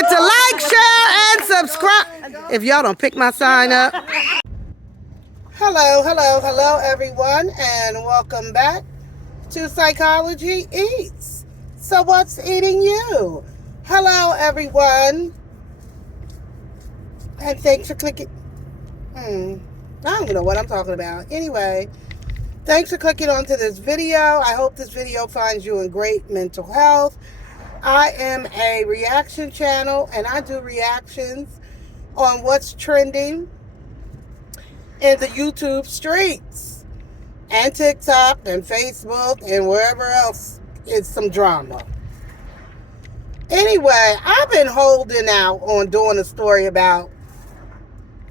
forget to like, share, and subscribe. If y'all don't pick my sign up. Hello, everyone, and welcome back to Psychology Eats. So what's eating you? Hello, everyone. And thanks for clicking. I don't even know what I'm talking about. Anyway, thanks for clicking onto this video. I hope this video finds you in great mental health. I am a reaction channel, and I do reactions on what's trending in the YouTube streets and TikTok and Facebook and wherever else is some drama. Anyway, I've been holding out on doing a story about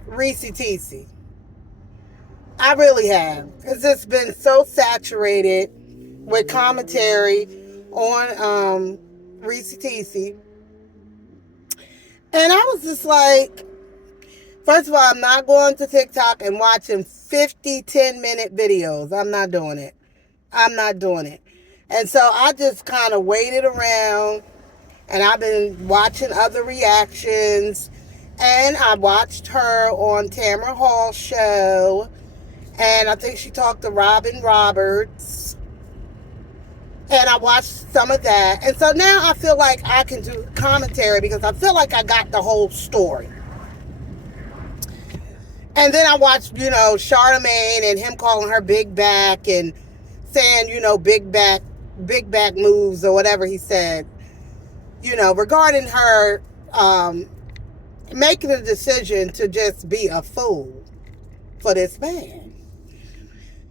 Reesa Teesa. I really have, because it's been so saturated with commentary on Reesa Teesa. And I was just like, first of all, I'm not going to TikTok and watching 50 10-minute videos. I'm not doing it. And so I just kind of waited around, and I've been watching other reactions. And I watched her on Tamara Hall's show. And I think she talked to Robin Roberts. And I watched some of that. And so now I feel like I can do commentary because I feel like I got the whole story. And then I watched, Charlemagne and him calling her big back and saying, big back moves or whatever he said, regarding her making a decision to just be a fool for this man.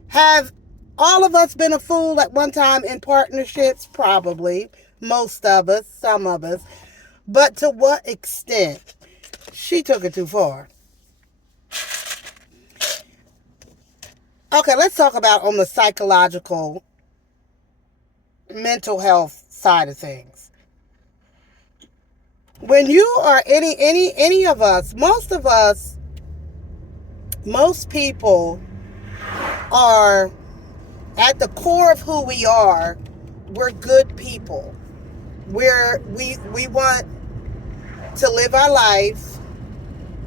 Have all of us been a fool at one time in partnerships? Probably. Most of us, some of us. But to what extent? She took it too far. Okay, let's talk about on the psychological, mental health side of things. When you are any of us, most people are at the core of who we are. We're good people. We want to live our life.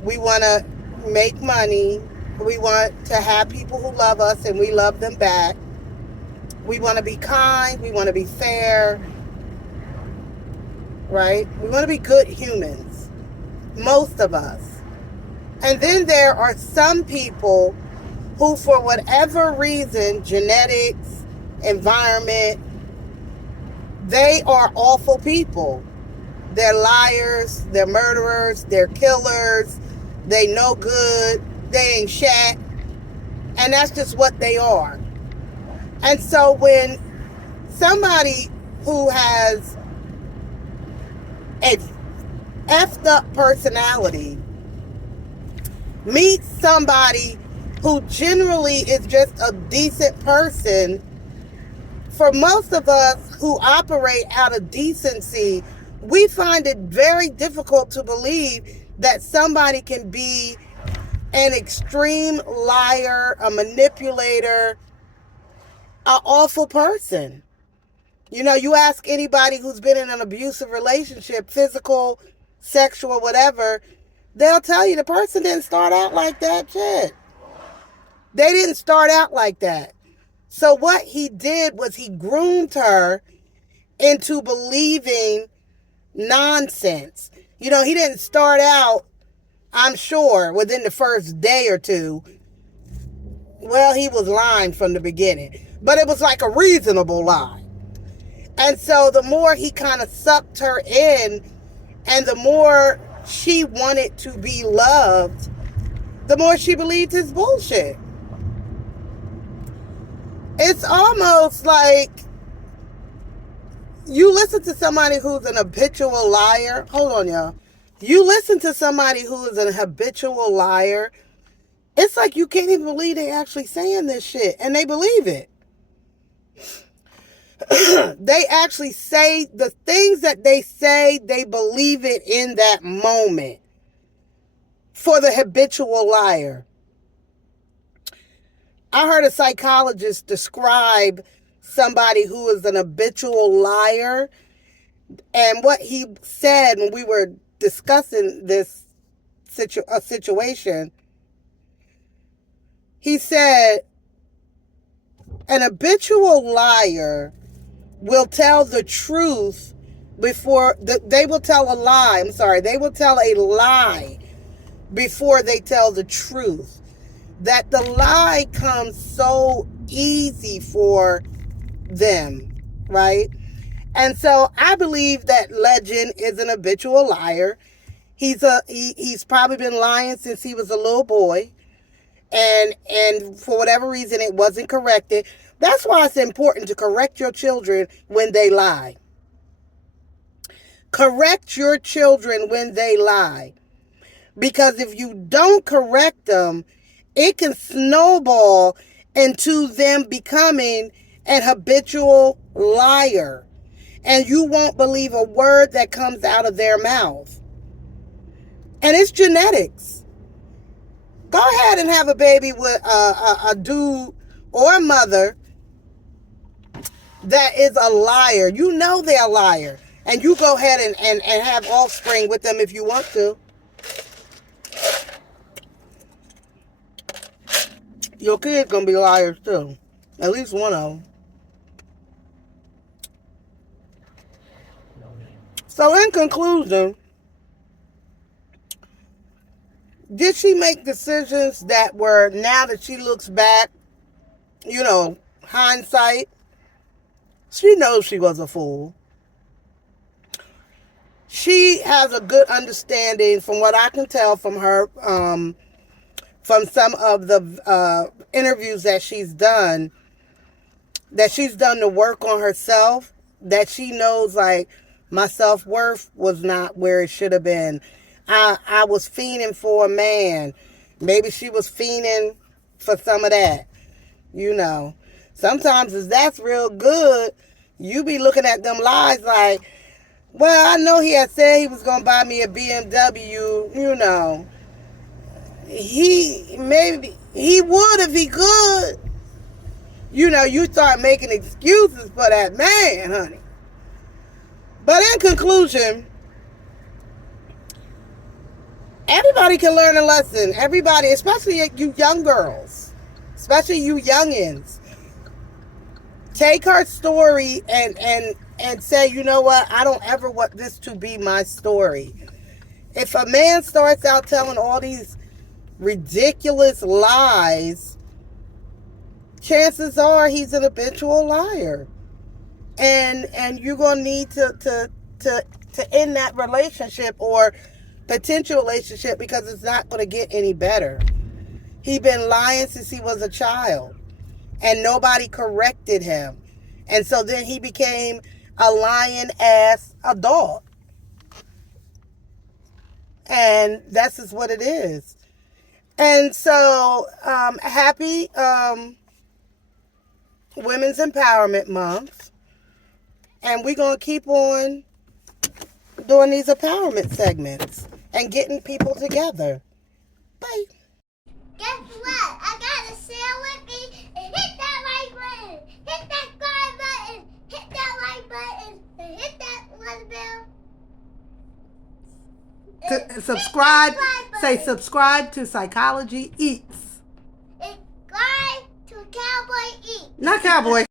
We want to make money. We want to have people who love us and we love them back. We want to be kind. We want to be fair. Right? We want to be good humans. Most of us. And then there are some people who, for whatever reason, genetics, environment, they are awful people. They're liars. They're murderers. They're killers. They no good. They ain't shit. And that's just what they are. And so when somebody who has a effed up personality meets somebody who generally is just a decent person, for most of us who operate out of decency, we find it very difficult to believe that somebody can be an extreme liar, a manipulator, an awful person. You ask anybody who's been in an abusive relationship, physical, sexual, whatever, they'll tell you the person didn't start out like that shit. They didn't start out like that. So what he did was he groomed her into believing nonsense. He didn't start out, I'm sure, within the first day or two. Well, he was lying from the beginning. But it was like a reasonable lie. And so the more he kind of sucked her in, and the more she wanted to be loved, the more she believed his bullshit. It's almost like you listen to somebody who's an habitual liar. Hold on, y'all. You listen to somebody who is an habitual liar, it's like you can't even believe they actually saying this shit. And they believe it. They actually say the things that they say, they believe it in that moment. For the habitual liar. I heard a psychologist describe somebody who is an habitual liar. And what he said when we were discussing this situation, he said, an habitual liar will tell the truth before they will tell a lie. I'm sorry, they will tell a lie before they tell the truth. That the lie comes so easy for them, right? And so I believe that Legend is an habitual liar. He's probably been lying since he was a little boy, and for whatever reason it wasn't corrected. That's why it's important to correct your children when they lie. Correct your children when they lie. Because if you don't correct them, it can snowball into them becoming an habitual liar. And you won't believe a word that comes out of their mouth. And it's genetics. Go ahead and have a baby with a dude or a mother that is a liar. You know they're a liar. And you go ahead and have offspring with them if you want to. Your kids gonna be liars too. At least one of them. So in conclusion, did she make decisions that were, now that she looks back, hindsight, she knows she was a fool. She has a good understanding, from what I can tell from her, from some of the interviews that she's done the work on herself, that she knows, like, my self-worth was not where it should have been. I was fiending for a man. Maybe she was fiending for some of that. Sometimes if that's real good, you be looking at them lies like, well, I know he had said he was going to buy me a BMW, he would if he could. You start making excuses for that man, honey. But in conclusion, everybody can learn a lesson. Everybody, especially you young girls, especially you youngins, take her story and say, you know what, I don't ever want this to be my story. If a man starts out telling all these ridiculous lies, chances are he's an habitual liar. And you're going to need to end that relationship or potential relationship, because it's not going to get any better. He's been lying since he was a child, and nobody corrected him. And so then he became a lying ass adult. And that's just what it is. And so, happy Women's Empowerment Month. And we're going to keep on doing these empowerment segments and getting people together. Bye. Guess what? I got to share with me and hit that like button. Hit that subscribe button. Hit that like button. And hit that little bell. Subscribe. Say subscribe to Psychology Eats. Subscribe to Cowboy Eats. Not Cowboy.